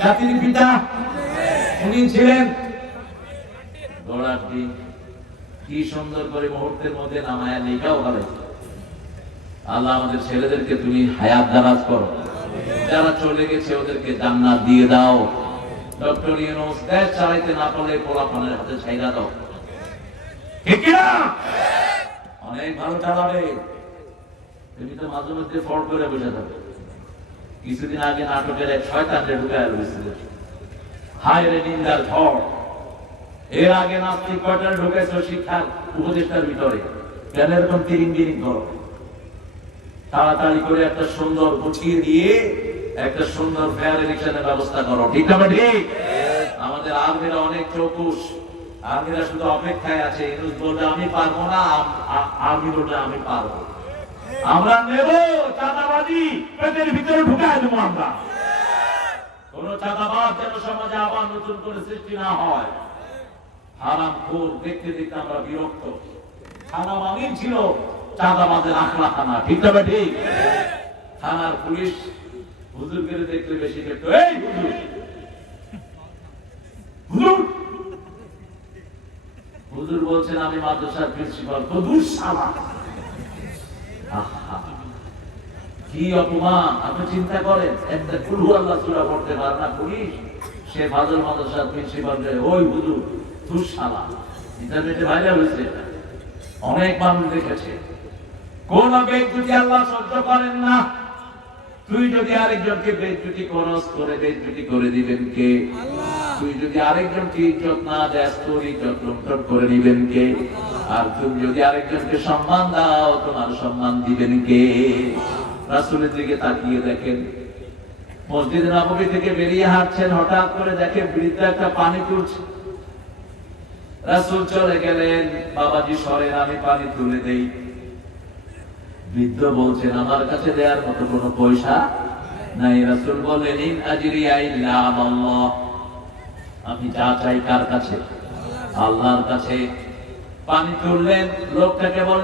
জাতির পিতা উনি ছিলেন। গোড়াটি কি সুন্দর করে মুহূর্তের মধ্যে নামায়া লেখাও হারাইছে। আল্লাহ আমাদের ছেলেদেরকে তুমি হায়াত দারাজ করো, যারা চলে গেছে ওদেরকে জান্নাত দিয়ে দাও। ডক্টর ইউনূস দেশ চালাইতে না পারলে পোলাপানের হাতে ছাইরা দাও, ঠিক না? অনেক ভালো চালাবে, তুমি তো মাঝে মধ্যে ফল করে বসে থাকো। কিছুদিন আগে নাটকের এক শয়তানরে ঢুকায় রয়েছিল, হায় রে নিন্দার ঝড়। এর আগে নাস্তিক কয়টা ঢুকেছে শিক্ষার উপদেষ্টার ভিতরে, কেন এরকম তিরিং করো? তাড়াতাড়ি করে একটা সুন্দর গুছিয়ে দিয়ে একটা সুন্দর ফেয়ার ইলেকশনের ব্যবস্থা করো, ঠিক না? ঠিক। আমাদের আর্মিরা অনেক চৌকুশ, আর্মিরা শুধু অপেক্ষায় আছে। ইউনূস বলবে আমি পারবো না, আর্মি বলবে আমি পারবো। আমরা নেব চাঁদাবাজি, পেটের ভিতরে ঢুকায় দেবো আমরা। কোন চাঁদাবাজ যেন সমাজে আবার নতুন করে সৃষ্টি না হয়। হারামখোর দেখতে দেখতে আমরা বিরক্ত। থানা মানেই ছিল চাঁদাবাজের আখড়াখানা, ঠিক না? ঠিক। থানার পুলিশ হুজুরকে দেখলে বেশি দেখতো, এই হুজুর হুজুর হুজুর বলছেন আমি মাদ্রাসার প্রিন্সিপাল। তো দুঃসালা, কি অপমান! আপনি চিন্তা করেন, একটা কুলহু আল্লাহ সূরা পড়তে পারে না পুলিশ, সে ফাজল মাদ্রাসার প্রিন্সিপাল রে ওই হুজুর দুঃসালা। ইন্টারনেটে ভাইরাল হয়েছে, অনেক মানুষ দেখেছে। কোন বেইজ্জতি আল্লাহ সহ্য করেন না। তুই যদি আরেকজনকে বেইজ্জতি করস, করে বেইজ্জতি করে দিবেন কে? তুই যদি আরেকজনকে ইজ্জত না দেস, তোর ইজ্জত লুণ্ঠন করে নিবেন কে? আর তুমি যদি আরেকজনকে সম্মান দাও, তোমার সম্মান দিবেন কে? রাসূলের দিকে তাকিয়ে দেখেন, মসজিদ নববী থেকে বেরিয়ে হাঁটছেন, হঠাৎ করে দেখেন বৃদ্ধ একটা পানি তুলছে। রাসূল চলে গেলেন, বাবাজি সরেন, আমি পানি তুলে দেই। বৃদ্ধ বলছেন আমার কাছে দেওয়ার মতো কোনো পয়সা নাই। রাসূল বললেন ইন আজরিয়া ইল্লা আল্লাহ, আমি যা চাই কার কাছে? আল্লাহর কাছে। পানি তুললেন, লোকটাকে বললেন